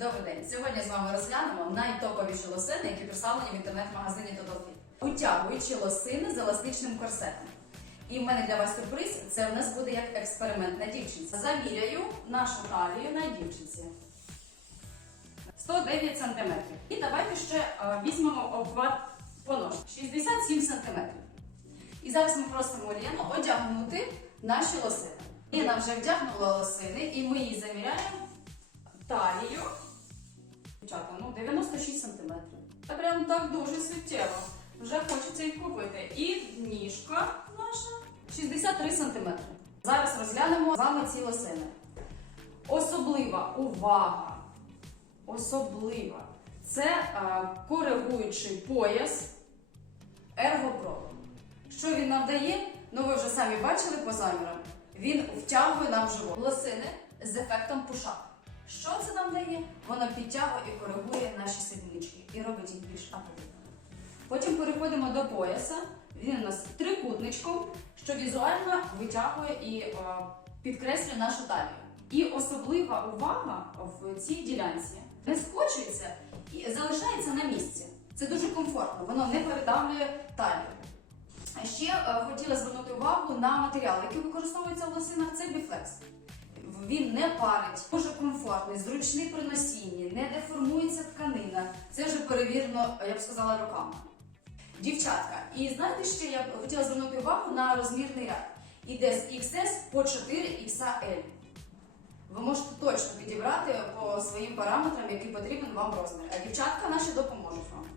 Добрий день. Сьогодні з вами розглянемо найтоповіші лосини, які представлені в інтернет-магазині Total Fit. Утягуючі лосини з еластичним корсетом. І в мене для вас сюрприз. Це у нас буде як експеримент на дівчинці. Заміряю нашу талію на дівчинці. 109 см. І давайте ще е, візьмемо обхват по ножці. 67 см. І зараз ми просимо Лену одягнути наші лосини. Лена вже вдягнула лосини, і ми її заміряємо талію. Дівчата, ну 96 см. Це прям так дуже суттєво. Вже хочеться їх купити. І ніжка наша 63 см. Зараз розглянемо з вами ці лосини. Особлива увага! Особлива. Це е, коригуючий пояс Ergo Що він нам дає? Ну ви вже самі бачили по замірам. Він втягує нам живот. Лосини з ефектом пушак. Це? Воно підтягує і коригує наші сіднички і робить їх більш апетитними. Потім переходимо до пояса. Він у нас трикутничком, що візуально витягує і е, підкреслює нашу талію. І особлива увага в цій ділянці не скочується і залишається на місці. Це дуже комфортно, воно не передавлює талію. А Ще е, хотіла звернути увагу на матеріал, який використовується в лосинах, це біфлекс. Він не парить, дуже комфортний, зручний при носінні, не деформується тканина. Це вже перевірено, я б сказала, роками. Дівчатка, і знаєте, ще я б хотіла звернути увагу на розмірний ряд. Іде з XS по 4 XL. Ви можете точно підібрати по своїм параметрам, який потрібен вам розмір. А дівчатка наші допоможуть вам.